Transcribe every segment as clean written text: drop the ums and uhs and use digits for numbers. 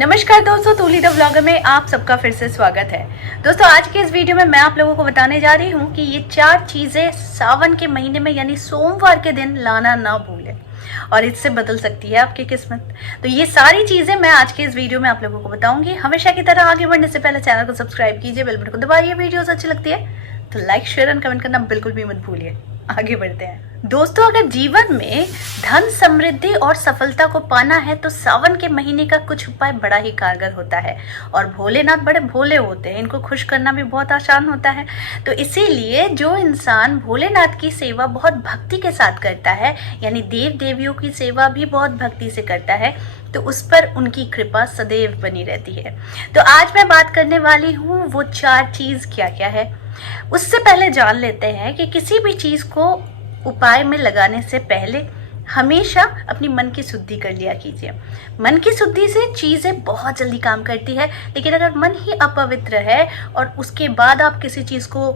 नमस्कार दोस्तों, तूली the vlogger में आप सबका फिर से स्वागत है। दोस्तों, आज के इस वीडियो में मैं आप लोगों को बताने जा रही हूँ कि ये 4 चीजें सावन के महीने में यानी सोमवार के दिन लाना ना भूलें और इससे बदल सकती है आपकी किस्मत। तो ये सारी चीजें मैं आज के इस वीडियो में आप लोगों को बताऊंगी। हमेशा की तरह आगे बढ़ने से पहले चैनल को सब्सक्राइब कीजिए, बेल बटन को दबाइए। वीडियोस अच्छी लगती है तो लाइक, शेयर एंड कमेंट करना बिल्कुल भी मत भूलिए। आगे बढ़ते हैं दोस्तों। अगर जीवन में धन, समृद्धि और सफलता को पाना है तो सावन के महीने का कुछ उपाय बड़ा ही कारगर होता है। और भोलेनाथ बड़े भोले होते हैं, इनको खुश करना भी बहुत आसान होता है। तो इसीलिए जो इंसान भोलेनाथ की सेवा बहुत भक्ति के साथ करता है, यानी देव देवियों की सेवा भी बहुत भक्ति से करता है, तो उस पर उनकी कृपा सदैव बनी रहती है। तो आज मैं बात करने वाली हूँ वो 4 चीज क्या क्या है। उससे पहले जान लेते हैं कि किसी भी चीज को उपाय में लगाने से पहले हमेशा अपनी मन की शुद्धि कर लिया कीजिए। मन की शुद्धि से चीजें बहुत जल्दी काम करती है, लेकिन अगर मन ही अपवित्र है और उसके बाद आप किसी चीज को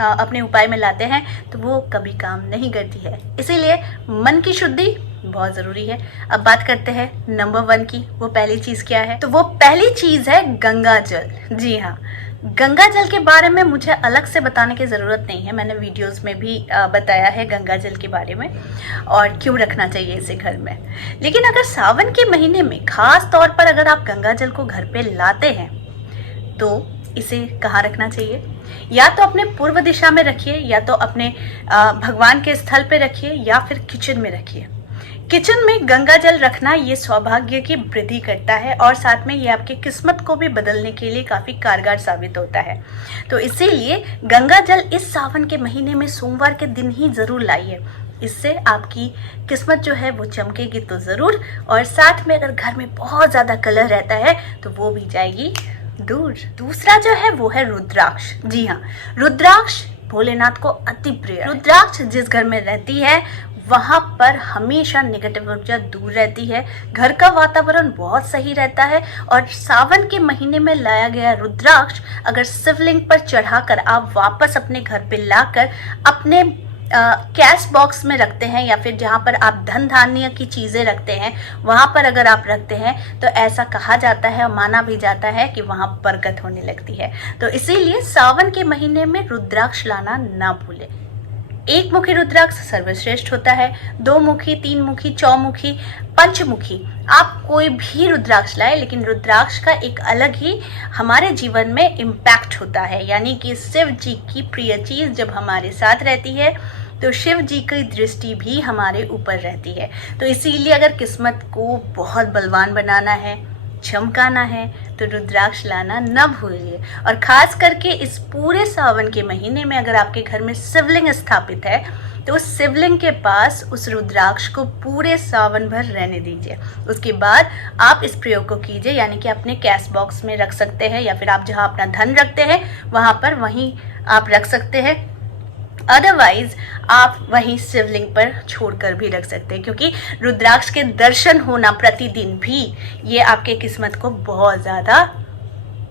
अपने उपाय में लाते हैं तो वो कभी काम नहीं करती है। इसीलिए मन की शुद्धि बहुत जरूरी है। अब बात करते हैं नंबर 1 की। वो पहली चीज क्या है? तो वो पहली चीज है गंगा जल। जी हाँ, गंगा जल के बारे में मुझे अलग से बताने की ज़रूरत नहीं है। मैंने वीडियोस में भी बताया है गंगा जल के बारे में और क्यों रखना चाहिए इसे घर में। लेकिन अगर सावन के महीने में खास तौर पर अगर आप गंगा जल को घर पे लाते हैं तो इसे कहाँ रखना चाहिए? या तो अपने पूर्व दिशा में रखिए, या तो अपने भगवान के स्थल पे रखिए, या फिर किचन में रखिए। किचन में गंगा जल रखना ये सौभाग्य की वृद्धि करता है और साथ में ये आपकी किस्मत को भी बदलने के लिए काफ़ी कारगर साबित होता है। तो इसीलिए गंगा जल इस सावन के महीने में सोमवार के दिन ही ज़रूर लाइए। इससे आपकी किस्मत जो है वो चमकेगी तो ज़रूर, और साथ में अगर घर में बहुत ज़्यादा कलह रहता है तो वो भी जाएगी दूर। दूसरा जो है वो है रुद्राक्ष। जी हाँ, रुद्राक्ष भोलेनाथ को अति प्रिय। रुद्राक्ष जिस घर में रहती है वहाँ पर हमेशा नेगेटिव ऊर्जा दूर रहती है, घर का वातावरण बहुत सही रहता है। और सावन के महीने में लाया गया रुद्राक्ष अगर शिवलिंग पर चढ़ाकर आप वापस अपने घर पे लाकर अपने कैश बॉक्स में रखते हैं, या फिर जहाँ पर आप धन धान्य की चीज़ें रखते हैं वहाँ पर अगर आप रखते हैं तो ऐसा कहा जाता है और माना भी जाता है कि वहाँ बरकत होने लगती है। तो इसीलिए सावन के महीने में रुद्राक्ष लाना ना भूलें। 1 मुखी रुद्राक्ष सर्वश्रेष्ठ होता है। 2 मुखी, 3 मुखी, चौमुखी, पंचमुखी, आप कोई भी रुद्राक्ष लाए, लेकिन रुद्राक्ष का एक अलग ही हमारे जीवन में इम्पैक्ट होता है। यानी कि शिव जी की प्रिय चीज जब हमारे साथ रहती है तो शिव जी की दृष्टि भी हमारे ऊपर रहती है। तो इसीलिए अगर किस्मत को बहुत बलवान बनाना है, चमकाना है, तो रुद्राक्ष लाना न भूलिए। और खास करके इस पूरे सावन के महीने में अगर आपके घर में शिवलिंग स्थापित है तो उस शिवलिंग के पास उस रुद्राक्ष को पूरे सावन भर रहने दीजिए। उसके बाद आप इस प्रयोग को कीजिए, यानी कि अपने कैश बॉक्स में रख सकते हैं, या फिर आप जहां अपना धन रखते हैं वहां पर वहीं आप रख सकते हैं। अदरवाइज आप वहीं शिवलिंग पर छोड़कर भी रख सकते हैं, क्योंकि रुद्राक्ष के दर्शन होना प्रतिदिन भी ये आपके किस्मत को बहुत ज़्यादा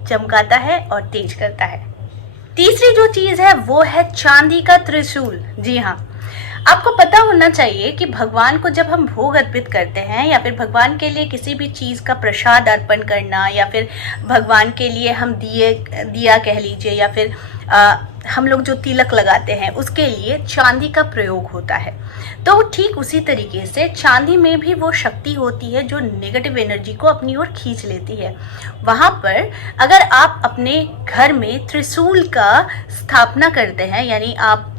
चमकाता है और तेज करता है। तीसरी जो चीज़ है वो है चांदी का त्रिशूल। जी हाँ, आपको पता होना चाहिए कि भगवान को जब हम भोग अर्पित करते हैं, या फिर भगवान के लिए किसी भी चीज़ का प्रसाद अर्पण करना, या फिर भगवान के लिए हम दिया कह लीजिए, या फिर हम लोग जो तिलक लगाते हैं उसके लिए चांदी का प्रयोग होता है। तो ठीक उसी तरीके से चांदी में भी वो शक्ति होती है जो नेगेटिव एनर्जी को अपनी ओर खींच लेती है। वहाँ पर अगर आप अपने घर में त्रिशूल का स्थापना करते हैं, यानी आप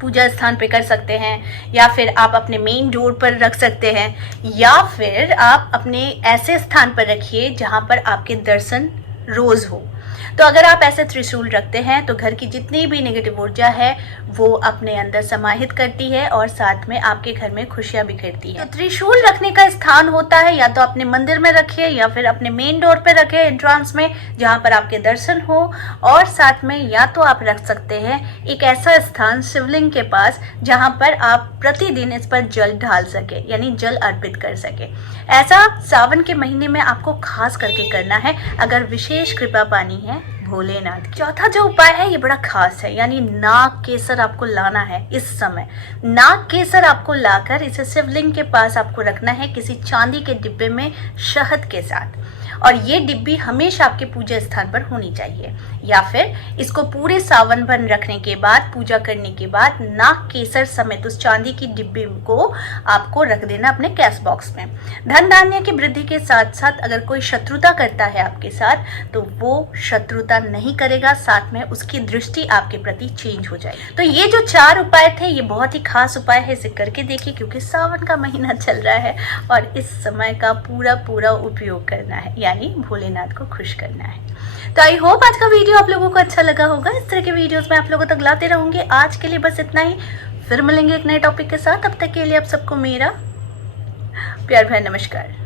पूजा स्थान पे कर सकते हैं, या फिर आप अपने मेन डोर पर रख सकते हैं, या फिर आप अपने ऐसे स्थान पर रखिए जहाँ पर आपके दर्शन रोज हो। तो अगर आप ऐसे त्रिशूल रखते हैं तो घर की जितनी भी नेगेटिव ऊर्जा है वो अपने अंदर समाहित करती है और साथ में आपके घर में खुशियां बिखेरती है। तो त्रिशूल रखने का स्थान होता है या तो अपने मंदिर में रखिए, या फिर अपने मेन डोर पे रखें एंट्रेंस में जहां पर आपके दर्शन हो, और साथ में या तो आप रख सकते हैं एक ऐसा स्थान शिवलिंग के पास जहां पर आप प्रतिदिन इस पर जल ढाल सके, यानी जल अर्पित कर सके। ऐसा सावन के महीने में आपको खास करके करना है अगर विशेष कृपा पानी है भोलेनाथ। चौथा जो उपाय है ये बड़ा खास है, यानी नाग केसर आपको लाना है। इस समय नाग केसर आपको लाकर इसे शिवलिंग के पास आपको रखना है किसी चांदी के डिब्बे में शहद के साथ, और ये डिब्बी हमेशा आपके पूजा स्थान पर होनी चाहिए। या फिर इसको पूरे सावन भर रखने के बाद, पूजा करने के बाद नाग केसर समेत उस चांदी की डिब्बी को आपको रख देना अपने कैश बॉक्स में। धन धान्य की वृद्धि के साथ साथ अगर कोई शत्रुता करता है आपके साथ, तो वो शत्रुता नहीं करेगा, साथ में उसकी दृष्टि आपके प्रति चेंज हो जाएगी। तो ये जो 4 उपाय थे, ये बहुत ही खास उपाय है, इसे करके देखिए, क्योंकि सावन का महीना चल रहा है और इस समय का पूरा उपयोग करना है, यानी भोलेनाथ को खुश करना है। तो आई होप आज का वीडियो आप लोगों को अच्छा लगा होगा। इस तरह के वीडियोस मैं आप लोगों तक लाते रहूंगी। आज के लिए बस इतना ही, फिर मिलेंगे एक नए टॉपिक के साथ। तब तक के लिए आप सबको मेरा प्यार भरा नमस्कार।